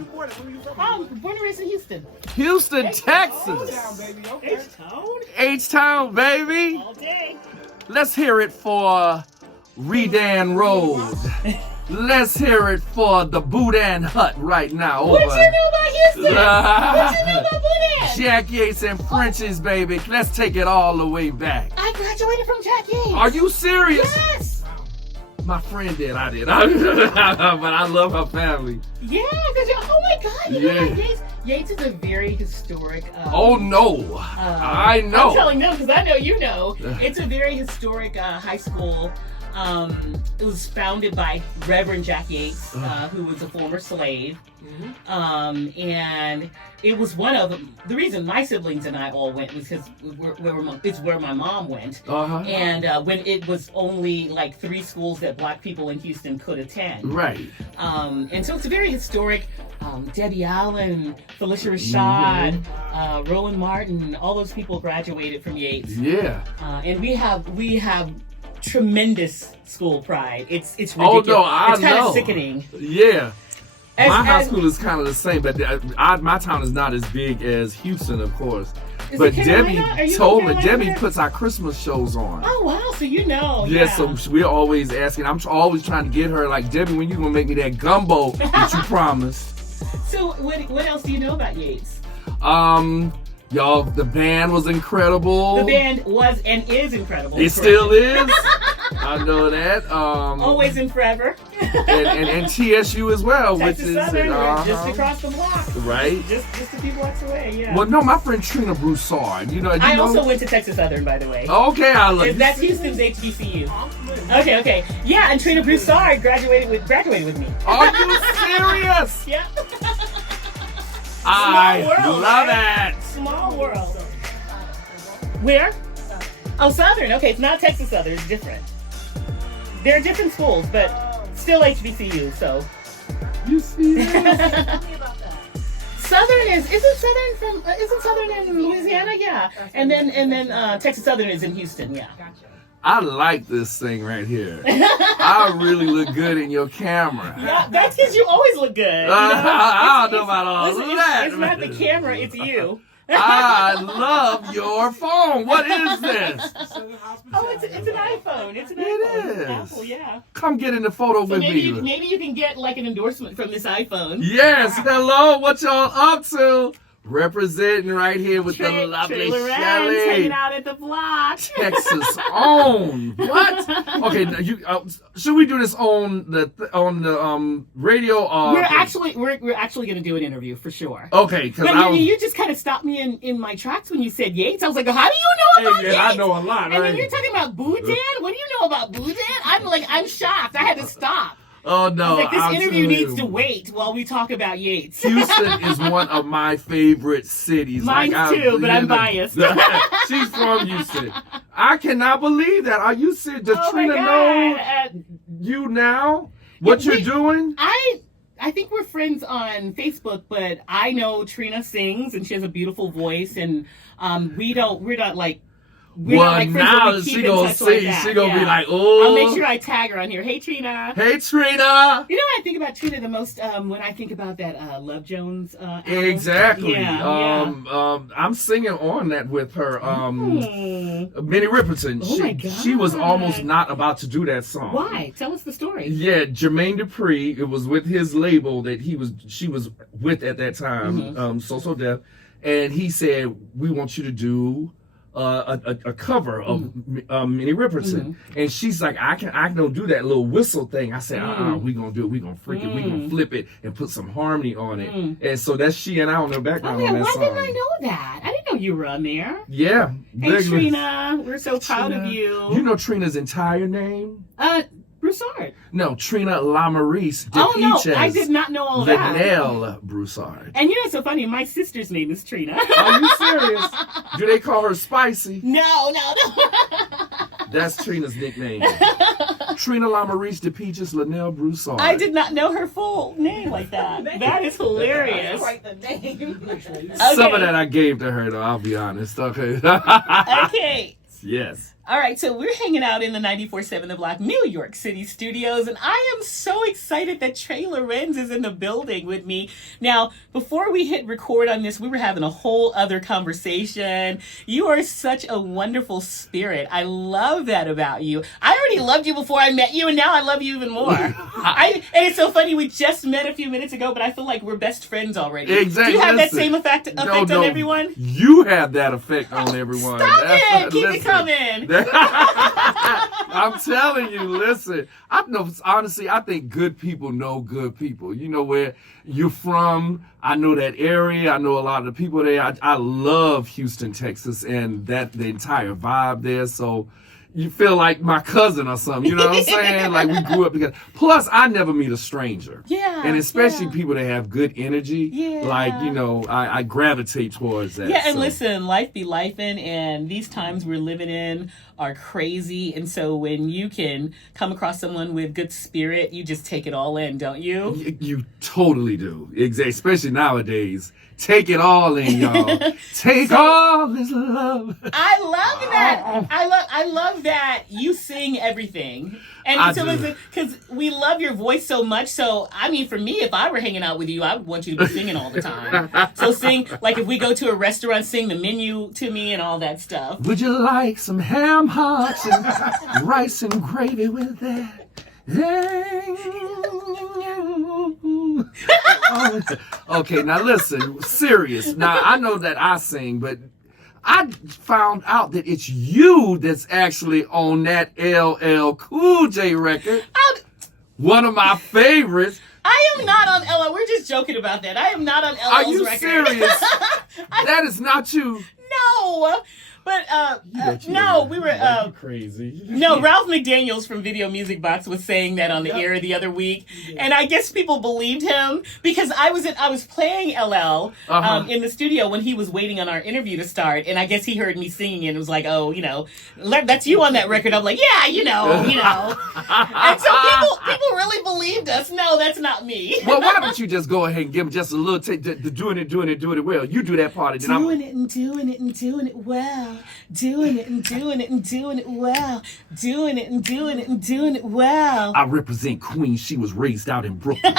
you born? Where you from? I'm born and raised in Houston. Houston, Texas. H-Town, baby. Okay. H-Town? H-Town, baby. All day. Let's hear it for Redan Road. Let's hear it for the Boudin Hut right now. What you know about Houston? What you know about Boudin? Jack Yates and French's, baby. Let's take it all the way back. I graduated from Jack Yates. Are you serious? Yes. My friend did. I did. But I love her family. Yeah, because oh my God, you know Yates? Yates is a very historic. Oh no, I know. I'm telling them because I know you know. It's a very historic high school. It was founded by Reverend Jack Yates, who was a former slave. And it was one of them. The reason my siblings and I all went was because it's where my mom went. And when it was only like 3 schools that Black people in Houston could attend. Right. And so it's a very historic. Debbie Allen, Felicia Rashad, Rowan Martin, all those people graduated from Yates. Yeah. And we have tremendous school pride. It's ridiculous. Oh no, I it's know. kind of sickening. Yeah. My high school is kind of the same, but my town is not as big as Houston, of course. But Debbie told me, Debbie puts our Christmas shows on. Oh wow, so you know. Yeah, so we're always asking. I'm always trying to get her, like, Debbie, when you gonna make me that gumbo that you promised? So what else do you know about Yates? Y'all, the band was incredible. The band was and is incredible. It still is. I know that. Always and forever. and TSU as well, Texas which Southern, is just across the block. Right. Just a few blocks away. Yeah. Well, no, my friend Trina Broussard. I also went to Texas Southern, by the way. Okay, I love. That's Houston's HBCU. Okay. Yeah, and Trina Broussard graduated with me. Are you serious? Yeah. I love it. Small world. Where? Oh, Southern. Okay, it's not Texas Southern. It's different. They're different schools, but still HBCU. So. You see that? Tell me about that. Southern isn't Southern in Louisiana? Yeah. And then Texas Southern is in Houston. Yeah. Gotcha. I like this thing right here. I really look good in your camera. Yeah, that's because you always look good. I don't know about all that. It's not the camera, it's you. I love your phone. What is this? Oh, it's an iPhone. It's an iPhone. It is. Apple, yeah. Come get in the photo with me. Maybe you can get like an endorsement from this iPhone. Yes. Hello. What y'all up to? Representing right here with the lovely Trey Lorenz Shelley. hanging out at the block. Texas own. What? Okay, should we do this on the radio? We're actually going to do an interview for sure. Okay, because you just kind of stopped me in my tracks when you said Yates. I was like, how do you know about Yates? I know a lot. And then you're talking about Boudin. What do you know about Boudin? I'm shocked. I had to stop. Oh no! Like, this interview needs to wait while we talk about Yates. Houston is one of my favorite cities. Mine too, but I'm biased. She's from Houston. I cannot believe that. Are you serious? Does Trina know you now? What you're doing? I think we're friends on Facebook, but I know Trina sings and she has a beautiful voice, and we're not like. Now she gonna see. Like she gonna be like, "Oh." I'll make sure I tag her on here. Hey, Trina. Hey, Trina. You know what I think about Trina the most when I think about that Love Jones album? Exactly. Yeah, I'm singing on that with her. Minnie Riperton. Oh my God. She was almost not about to do that song. Why? Tell us the story. Yeah, Jermaine Dupri. It was with his label that she was with at that time. So Deaf, and he said, "We want you to do." A cover of Minnie Riperton, and she's like, I don't do that little whistle thing. I said, we gonna do it. We gonna freak it. We gonna flip it and put some harmony on it. And so that's she and I on the background on that song. Why didn't I know that? I didn't know you were on there. Yeah. Hey, Trina, we're so proud of you. You know Trina's entire name? Broussard. No, Trina Lamaurice de Oh, no, Peaches. I did not know all that. Linnell Broussard. And you know what's so funny? My sister's name is Trina. Are you serious? Do they call her Spicy? No. That's Trina's nickname. Trina Lamaurice de Peaches Linnell Broussard. I did not know her full name like that. That is hilarious. Write the name. Some of that I gave to her, though, I'll be honest. Okay. Okay. Yes. All right, so we're hanging out in the 94.7 The Block, New York City studios, and I am so excited that Trey Lorenz is in the building with me. Now, before we hit record on this, we were having a whole other conversation. You are such a wonderful spirit. I love that about you. I already loved you before I met you, and now I love you even more. And it's so funny, we just met a few minutes ago, but I feel like we're best friends already. Exactly. Do you have that same effect on everyone? You have that effect on everyone. Stop it! Keep it coming. I'm telling you, listen. Honestly, I think good people know good people. You know where you're from. I know that area. I know a lot of the people there. I love Houston, Texas, and the entire vibe there. So you feel like my cousin or something. You know what I'm saying? Like we grew up together. Plus, I never meet a stranger. Yeah. And especially people that have good energy. Yeah. Like, I gravitate towards that. Yeah, and listen, life be lifing, and these times we're living in are crazy. And so when you can come across someone with good spirit, you just take it all in, don't you? You totally do. Especially nowadays. Take it all in, y'all. Take all this love. I love that. I love that you sing everything. And so because we love your voice so much. So, I mean, for me, if I were hanging out with you, I would want you to be singing all the time. So sing, like if we go to a restaurant, sing the menu to me and all that stuff. Would you like some ham hocks and rice and gravy with that? Okay, now listen, serious. Now, I know that I sing, but I found out that it's you that's actually on that LL Cool J record. One of my favorites. I am not on LL. We're just joking about that. I am not on LL's record. Are you serious? That is not you. No. But no, we were crazy. No, Ralph McDaniels from Video Music Box was saying that on the air the other week, and I guess people believed him because I was playing LL in the studio when he was waiting on our interview to start, and I guess he heard me singing and was like, "Oh, that's you on that record." I'm like, "Yeah, you know," and so people really believed us. No, that's not me. Well, why don't you just go ahead and give him just a little doing it well. You do that part, and then doing it well. Doing it and doing it and doing it well. Doing it and doing it and doing it well. I represent Queens. She was raised out in Brooklyn.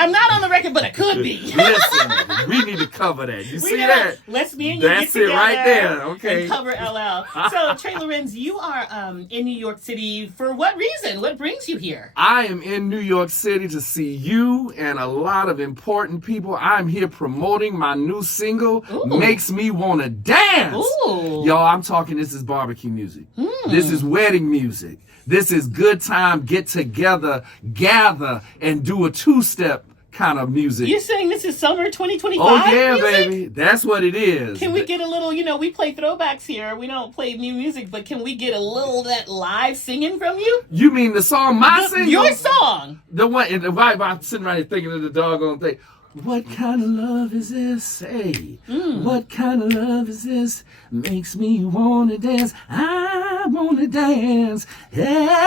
I'm not on the record, but I could be. Listen, we need to cover that. You see that? Let's me and you That's get together. That's it right there. Okay. And cover LL. So, Trey Lorenz, you are in New York City for what reason? What brings you here? I am in New York City to see you and a lot of important people. I'm here promoting my new single, Makes Me Wanna Dance. Ooh. Y'all, I'm talking, this is barbecue music. This is wedding music. This is good time, get together, gather, and do a two-step kind of music. You're saying this is summer 2025 Oh, yeah, music? baby. That's what it is. Can we get a little, we play throwbacks here. We don't play new music, but can we get a little of that live singing from you? You mean the song, my single? Your song. The one, and the vibe, I'm sitting right here thinking of the doggone thing. What kind of love is this? Hey, what kind of love is this? Makes me want to dance. I want to dance. Yeah.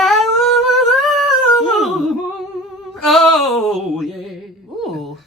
Oh, yeah. Ooh.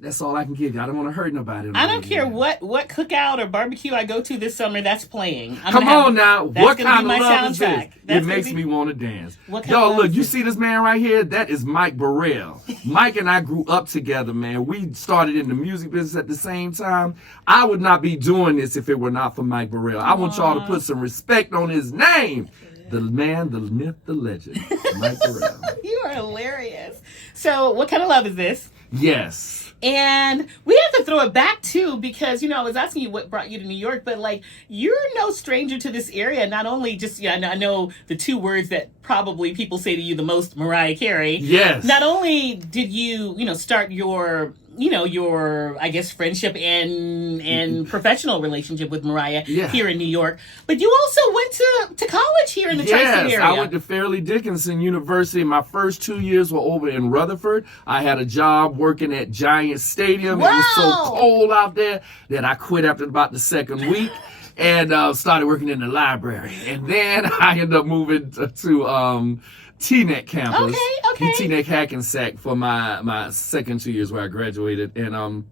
That's all I can give you. I don't want to hurt nobody. I don't care what cookout or barbecue I go to this summer, that's playing. Come on now. What kind of love is this? It makes me want to dance. Y'all, look, you see this man right here? That is Mike Burrell. Mike and I grew up together, man. We started in the music business at the same time. I would not be doing this if it were not for Mike Burrell. I want y'all to put some respect on his name. The man, the myth, the legend, Mike Burrell. You are hilarious. So, what kind of love is this? Yes. And we have to throw it back too, because, I was asking you what brought you to New York, but you're no stranger to this area. Not only just, I know the two words that probably people say to you the most, Mariah Carey. Yes. Not only did you, start your, I guess, friendship and professional relationship with Mariah here in New York, but you also went to college here in the Tri-State area. I went to Fairleigh Dickinson University. My first 2 years were over in Rutherford. I had a job working at Giant Stadium. Wow. It was so cold out there that I quit after about the second week and started working in the library. And then I ended up moving to TNEC campus. Okay. TNEC Hackensack for my second 2 years where I graduated. And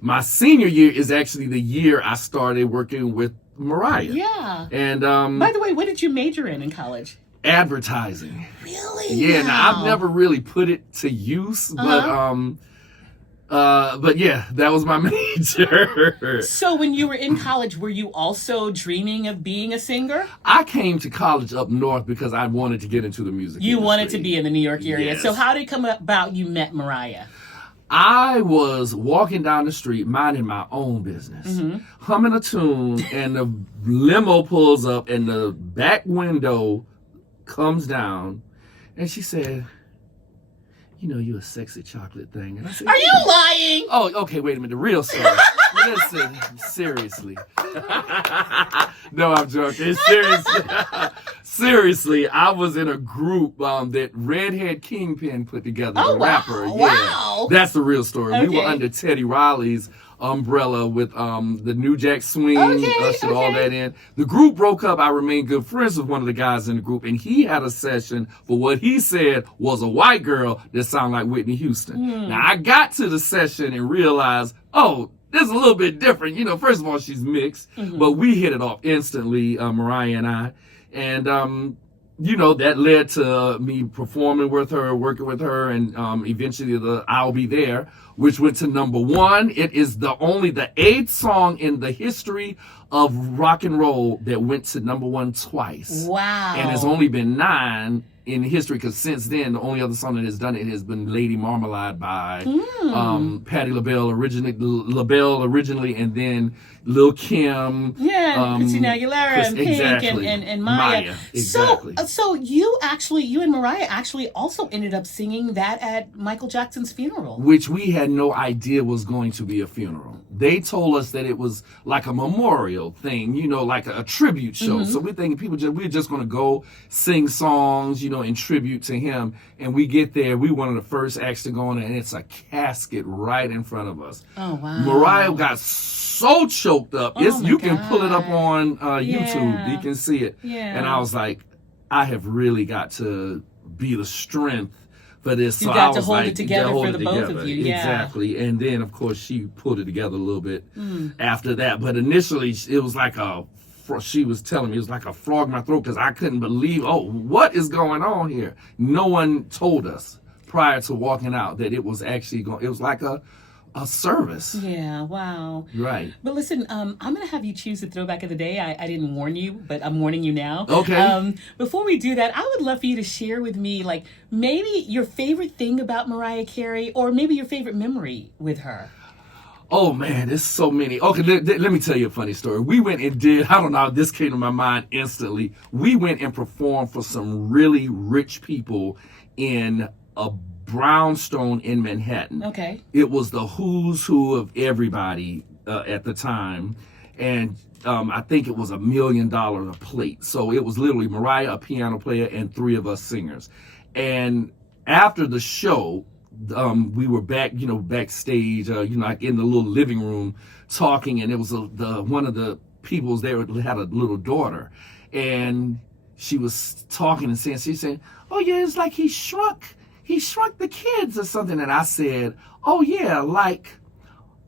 my senior year is actually the year I started working with Mariah. Yeah. And by the way, what did you major in college? Advertising. Really? Yeah. Wow. Now I've never really put it to use, but yeah, that was my major. So when you were in college, were you also dreaming of being a singer? I came to college up north because I wanted to get into the music You industry. wanted to be in the New York area. Yes. So how did it come about you met Mariah? I was walking down the street, minding my own business, humming a tune, and the limo pulls up, and the back window comes down, and she said, "You know, you're a sexy chocolate thing." And I said, Are you lying? "Oh, okay, wait a minute, the real story." Listen, seriously. No, I'm joking. Seriously. Seriously, I was in a group that Redhead Kingpin put together, Oh, the rapper. wow. Yeah. Wow. That's the real story. We were Okay. under Teddy Riley's umbrella with the New Jack Swing, ushered all that in. The group broke up. I remained good friends with one of the guys in the group, and he had a session for what he said was a white girl that sounded like Whitney Houston. Now, I got to the session and realized, oh, this is a little bit different. You know, first of all, she's mixed, but we hit it off instantly, Mariah and I. And, you know, that led to me performing with her, working with her, and eventually the I'll Be There, which went to #1. It is the 8th song in the history of rock and roll that went to #1 twice. Wow. And it's only been 9 in history, because since then, the only other song that has done it has been Lady Marmalade by Patti LaBelle originally, and then Lil' Kim. Yeah, Christina Aguilera and Pink exactly. and Maya. Exactly. So you and Mariah actually also ended up singing that at Michael Jackson's funeral. Which we had no idea was going to be a funeral. They told us that it was like a memorial thing, you know, like a tribute show. So we're thinking we're just going to go sing songs, you know, in tribute to him. And we get there, we one of the first acts to go on, and it's a casket right in front of us. Oh, wow. Mariah got so choked up. You can pull it up on YouTube. You can see it. Yeah. And I was like, I have really got to be the strength for this. You So got I to was hold like, it together hold for it the both together. of you. Yeah. Exactly. And then, of course, she pulled it together a little bit after that. But initially, it was like she was telling me, it was like a frog in my throat, because I couldn't believe, what is going on here? No one told us prior to walking out that it was actually it was like a service. Yeah, wow. Right. But listen, I'm going to have you choose the throwback of the day. I didn't warn you, but I'm warning you now. Okay. Before we do that, I would love for you to share with me, like, maybe your favorite thing about Mariah Carey, or maybe your favorite memory with her. Oh, man, there's so many. Okay, let me tell you a funny story. We went and did, I don't know, this came to my mind instantly. We went and performed for some really rich people in a brownstone in Manhattan. Okay. It was the who's who of everybody at the time. And I think it was $1 million a plate. So it was literally Mariah, a piano player, and 3 of us singers. And after the show, we were backstage, like in the little living room talking, and it was one of the people there had a little daughter, and she was talking and saying, "Oh yeah, it's like he shrunk the kids or something." And I said, "Oh yeah, like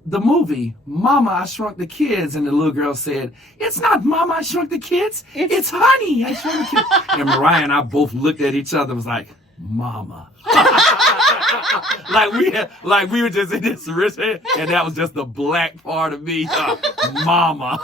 the movie Mama, I Shrunk the Kids." And the little girl said, "It's not Mama, I Shrunk the Kids. It's Honey, I Shrunk the Kids." And Mariah and I both looked at each other and was like, "Mama." like we were just in this rich, and that was just the black part of me, Mama.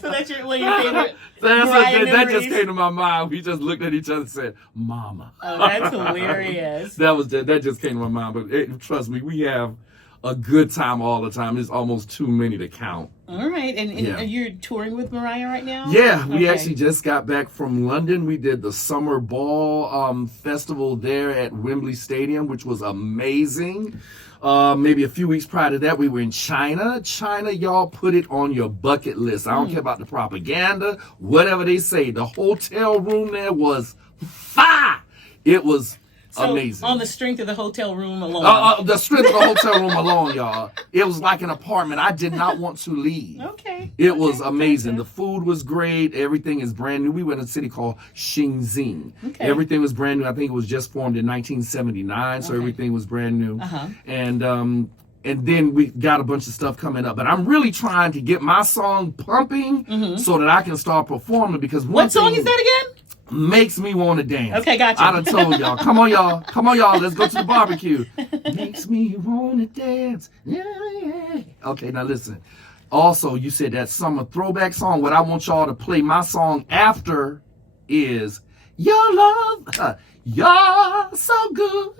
So that's one of your favorite that memories? just came to my mind. We just looked at each other and said, "Mama." Oh, that's hilarious. That just came to my mind. But trust me, we have a good time all the time. It's almost too many to count. All right. And you're touring with Mariah right now? Yeah, we actually just got back from London. We did the Summer Ball Festival there at Wembley Stadium, which was amazing. Maybe a few weeks prior to that, we were in China. China, y'all, put it on your bucket list. I don't care about the propaganda, whatever they say. The hotel room there was fire. It was amazing. On the strength of the hotel room alone. The strength of the hotel room alone, y'all. It was like an apartment. I did not want to leave. Okay. It was amazing. The food was great. Everything is brand new. We went to a city called Shenzhen. Okay. Everything was brand new. I think it was just formed in 1979, so everything was brand new. Uh-huh. And and then we got a bunch of stuff coming up. But I'm really trying to get my song pumping so that I can start performing, because What song is that again? Makes me want to dance. Okay, gotcha. I done told y'all. Come on, y'all. Come on, y'all. Let's go to the barbecue. Makes me want to dance. Yeah, yeah. Okay, now listen. Also, you said that summer throwback song. What I want y'all to play my song after is Your Love. You're so good.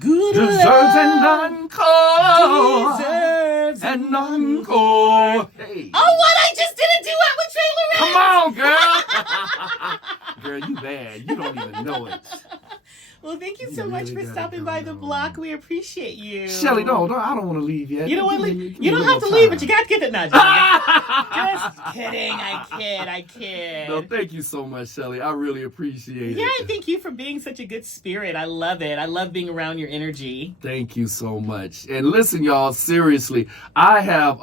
Good Deserves love. an encore. Deserves An encore. Hey. Oh, what? I just did a duet with Trey Lorenz. Come on, girl. Girl, you bad. You don't even know it. Well, thank you so You much really for gotta stopping go by the on. block. We appreciate you. Shelly, no, I don't want to leave yet. You don't want to Give me- leave. give me You a don't have to little leave, time. but you got to get it now. Just kidding. I kid. No, thank you so much, Shelly. I really appreciate Yeah, it. and thank you for being such a good spirit. I love it. I love being around your energy. Thank you so much. And listen, y'all, seriously, I have,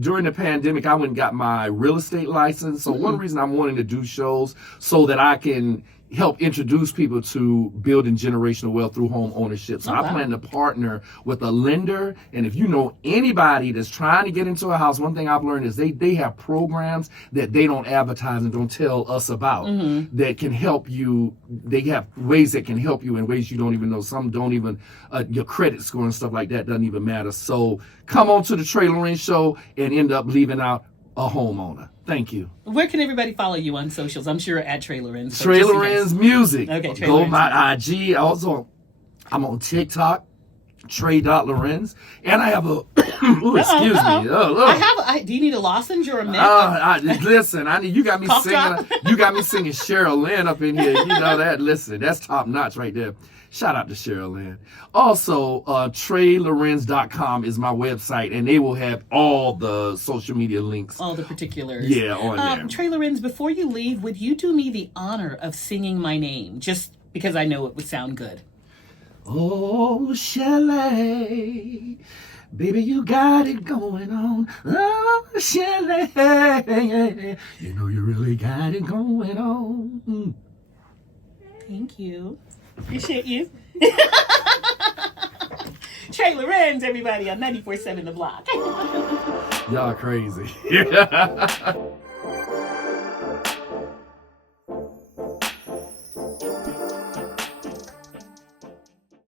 during the pandemic, I went and got my real estate license. So one reason I'm wanting to do shows so that I can help introduce people to building generational wealth through home ownership. So I plan to partner with a lender. And if you know anybody that's trying to get into a house, one thing I've learned is they have programs that they don't advertise and don't tell us about that can help you. They have ways that can help you in ways you don't even know. Some don't even, your credit score and stuff like that doesn't even matter. So come on to the Trey Lorenz Show and end up leaving out a homeowner. Thank you. Where can everybody follow you on socials? I'm sure at Trey Lorenz. So Trey just in Lorenz case. Music. Okay, Trey Go Lorenz my IG. Also, I'm on TikTok, Trey.Lorenz. And I have a, ooh, excuse me. Do you need a lozenge or a mint? Listen, you got me Cough singing. drop? You got me singing Cheryl Lynn up in here. You know that. Listen, that's top notch right there. Shout out to Cheryl Lynn. Also, TreyLorenz.com is my website, and they will have all the social media links. All the particulars. Yeah, on there. Trey Lorenz, before you leave, would you do me the honor of singing my name? Just because I know it would sound good. Oh, Shelley, baby, you got it going on. Oh, Shelley, you know you really got it going on. Thank you. Appreciate you. Trey Lorenz, everybody, on 94.7 The Block. Y'all crazy.